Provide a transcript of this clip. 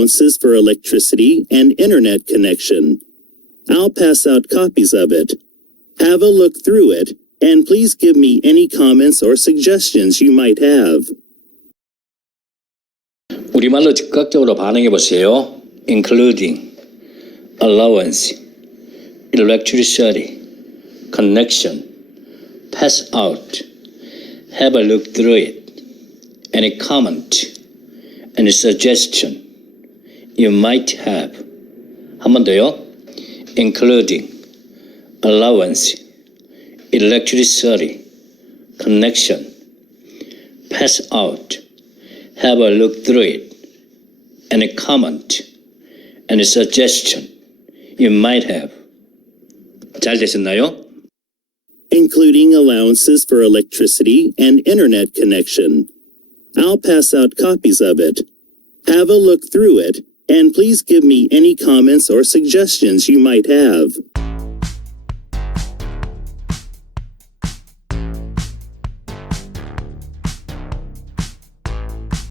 allowances for electricity and internet connection. I'll pass out copies of it. Have a look through it, and please give me any comments or suggestions you might have. 우리말로 즉각적으로 반응해 보세요. Including, allowance, electricity, connection, pass out, have a look through it, any comment, any suggestion you might have. 한 번 더요. Including, allowance, electricity, connection, pass out, have a look through it, any comment, any suggestion you might have. 잘 되셨나요? Including allowances for electricity and internet connection. I'll pass out copies of it. Have a look through it, and please give me any comments or suggestions you might have.